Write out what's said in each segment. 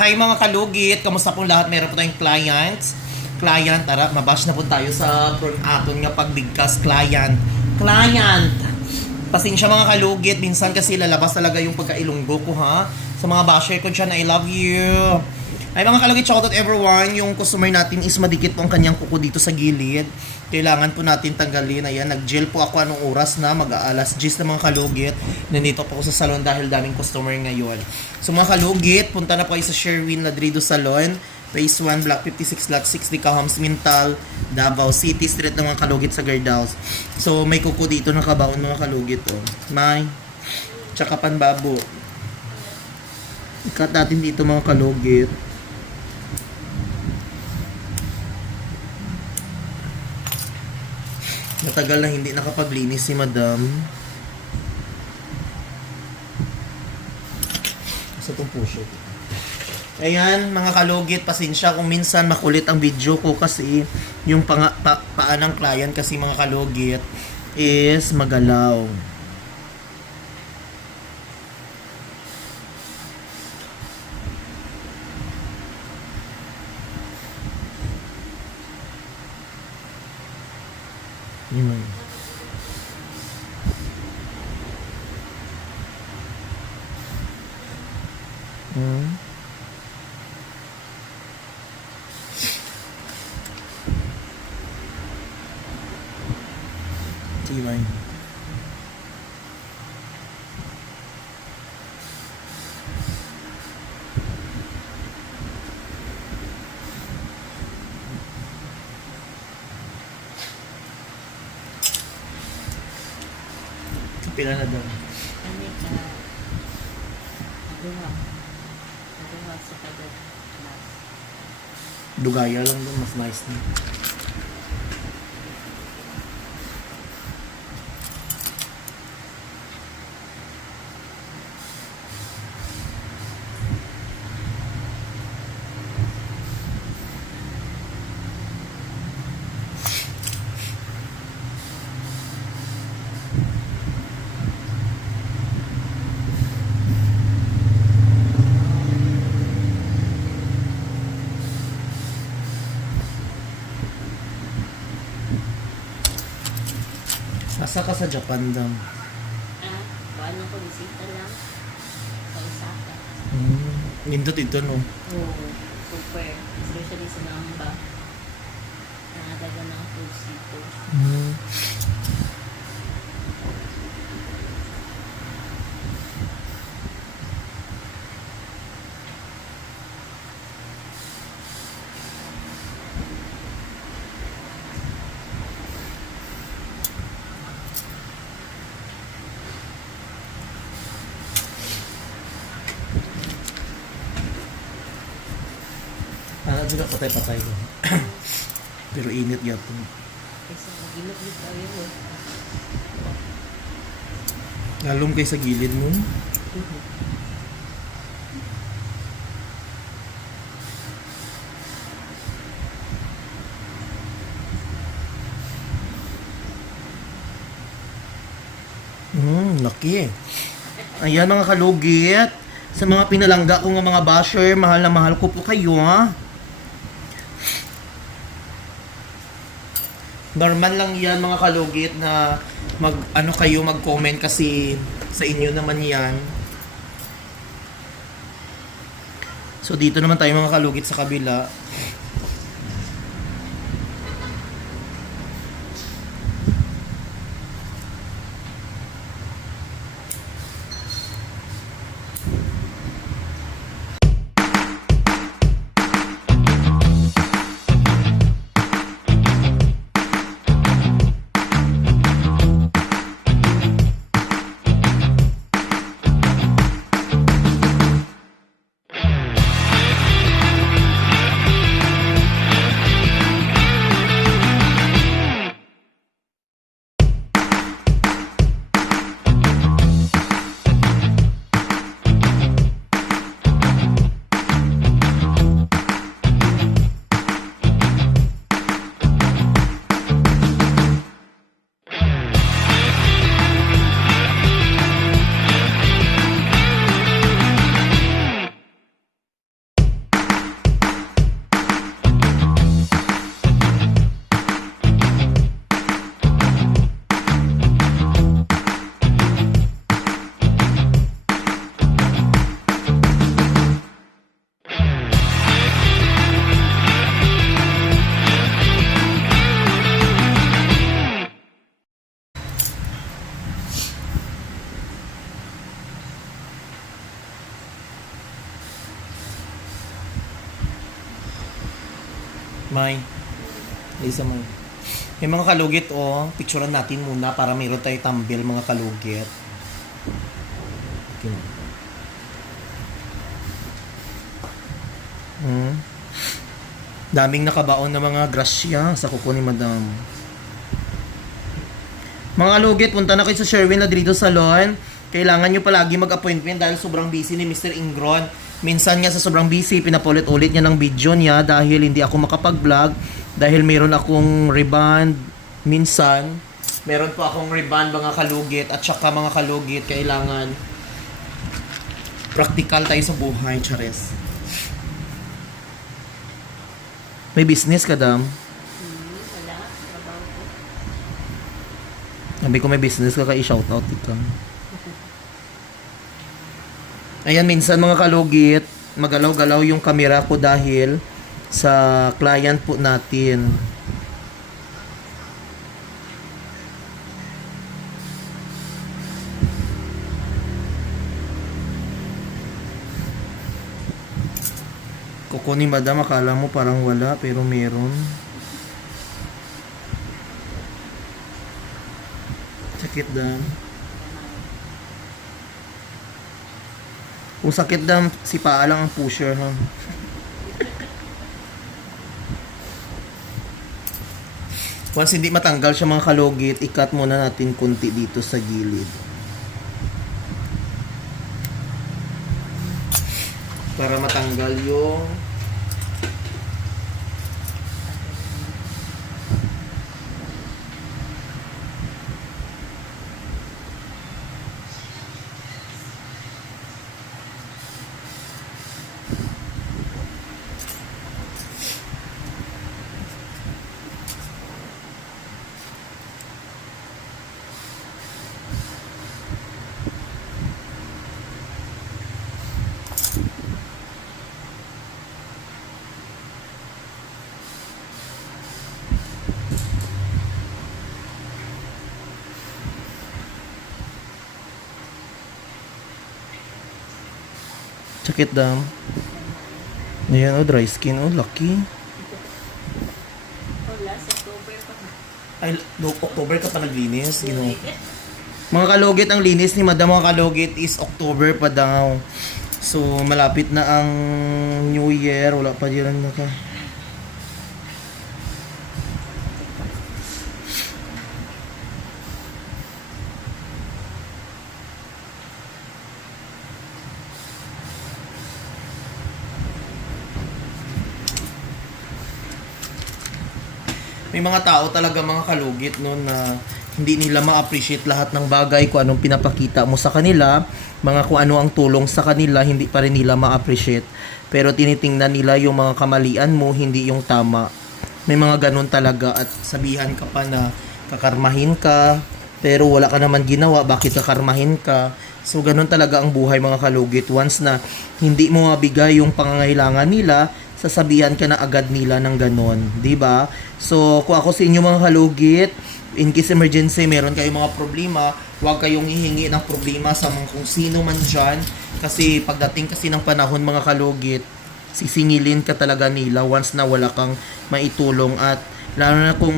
Hi mga kalugit, kamusta po lahat? Meron po tayong clients. Client, tara, mabash na po tayo sa from aton nga pagbigkas client. Client! Pasensya mga kalugit, minsan kasi lalabas talaga yung pagkailunggo ko ha. Sa mga basher ko dyan, I love you. Ay mga kalugit, shout out everyone. Yung customer natin is madikit po ang kanyang kuko dito sa gilid. Kailangan po natin tanggalin. Ayan, nag-gel po ako anong oras na, mag-aalas 10 na mga kalugit. Nandito po ako sa salon dahil daming customer ngayon. So mga kalugit, punta na po kayo sa Sherwin Ladrido Salon. Phase 1, Block 56, Lot 60, Cahoms, Mintal, Davao City, Street ng mga kalugit sa Gardaus. So may kuko dito nakabaon mga kalugit. Oh. May, tsaka panbabo. Ikat natin dito mga kalugit. Matagal na hindi nakapaglinis si madam. Sa itong puso. Ayan, mga kalugit, pasensya kung minsan makulit ang video ko kasi yung panga, pa, paa ng client kasi mga kalugit is magalaw. Hmm. Tibay. Pila na daw. Ano ka? Aduha. Dugaya lang doon, mas nice na. Nasa ka sa Japan dam. Ah, paano ko bisita lang? Sa Osaka. Mm. Nindot ito no. Oo. Super. Especially sa Namba. Nakadaga ng food dito. Mm. Na patay-patay ko. Pero init yapon. Kasi magilot-lit tayo eh. Lalong kay sa gilid mo. Hmm, laki. Ayan mga kalugit. Sa mga pinalangga ko nga mga basher, mahal na mahal ko po kayo ha. Normal lang yan mga kalugit na mag ano kayo mag-comment kasi sa inyo naman yan. So dito naman tayo mga kalugit sa kabila. May. Lisa may. May mga kalugit, oh. Picturean natin muna para mayroon tayo thumbnail mga kalugit. Okay. Hmm. Daming nakabaon na mga grasya sa kuko ni Madam. Mga kalugit, punta na kayo sa Sherwin Ladrido Salon. Kailangan nyo palagi mag-appointment dahil sobrang busy ni Mr. Ingron. Minsan nga sa sobrang busy, pinapulit-ulit niya ng video niya dahil hindi ako makapag-vlog. Dahil mayroon akong reband minsan. Meron po akong reband mga kalugit at saka mga kalugit kailangan practical tayo sa buhay, Chares. May business ka, Dam? Hmm. Sabi ko may business ka, kaya shoutout ikaw. Ayan, minsan mga kalugit, magalaw-galaw yung camera ko dahil sa client po natin. Kuko ni madam, akala mo parang wala, pero meron. Sakit dan. Kung sakit dan, si paa lang ang pusher ha. Once hindi matanggal siya mga kalugit, ikat muna natin kunti dito sa gilid. Para matanggal yung sakit daw. Ayan o, dry skin o, lucky. Oh, pa. Ay, no, October ka pa naglinis. Gino. Mga kalugit, ang linis ni Madam mga kalugit is October pa daw. So, malapit na ang New Year. Wala pa dyan ang naka... may mga tao talaga mga kalugit no na hindi nila ma-appreciate lahat ng bagay kung anong pinapakita mo sa kanila, mga kung ano ang tulong sa kanila, hindi pa rin nila ma-appreciate. Pero tinitingnan nila yung mga kamalian mo, hindi yung tama. May mga ganun talaga at sabihan ka pa na kakarmahin ka, pero wala ka naman ginawa, bakit kakarmahin ka? So ganun talaga ang buhay mga kalugit. Once na hindi mo mabigay yung pangangailangan nila, sasabihan ka na agad nila ng ganon, 'di ba? So kung ako sa inyo mga kalugit, in case emergency, meron kayong mga problema, huwag kayong hihingi ng problema sa mga kung sino man dyan. Kasi pagdating kasi ng panahon mga kalugit, sisingilin ka talaga nila once na wala kang maitulong at lalo na kung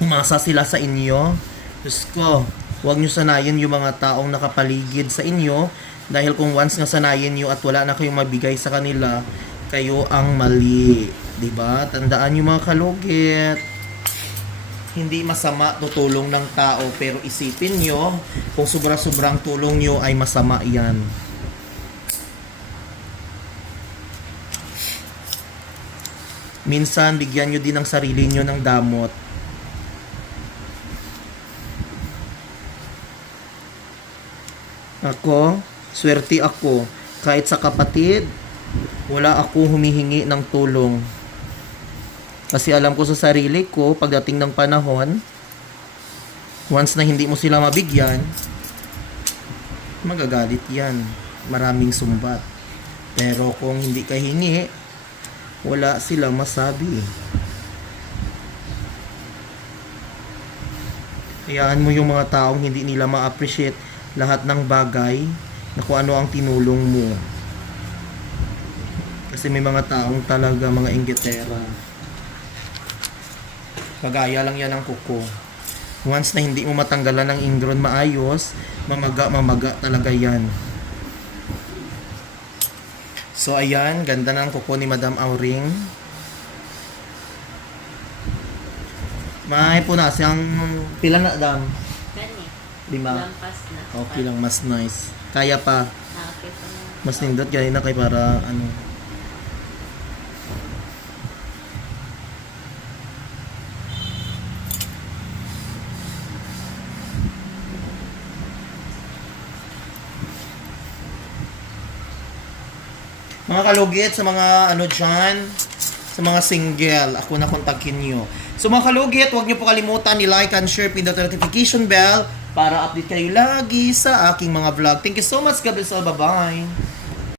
umasa sila sa inyo. Diyos ko, huwag nyo sanayin yung mga taong nakapaligid sa inyo dahil kung once nga sanayin nyo at wala na kayong mabigay sa kanila, kayo ang mali. ba? Tandaan yung mga kalugit hindi masama tutulong ng tao pero isipin nyo kung sobra-sobrang tulong nyo ay masama yan. Minsan, bigyan nyo din ang sarili nyo ng damot. Ako, swerte ako. Kahit sa kapatid, wala ako humihingi ng tulong. Kasi alam ko sa sarili ko, pagdating ng panahon, once na hindi mo sila mabigyan, magagalit yan. Maraming sumbat. Pero kung hindi ka hingi, wala silang masabi. Hayaan mo yung mga taong hindi nila ma-appreciate lahat ng bagay na kung ano ang tinulong mo. Kasi may mga taong talaga mga inggitera. Kagaya lang yan ng kuko. Once na hindi mo matanggalan ng ingron maayos, mamaga, mamaga talaga yan. So ayan, ganda ng kuko ni Madam Auring. May po na siyang pila na dam. Kani. Lima. Lampas na. Okay lang, mas nice. Kaya pa, Ah, okay pa mas nindot gaya na kay para ano. Mga kalugit sa mga ano dyan, sa mga single, ako na kontakin nyo. So mga kalugit, huwag nyo po kalimutan ni like and share, pindot notification bell para update kayo lagi sa aking mga vlog. Thank you so much, God bless all. Bye-bye.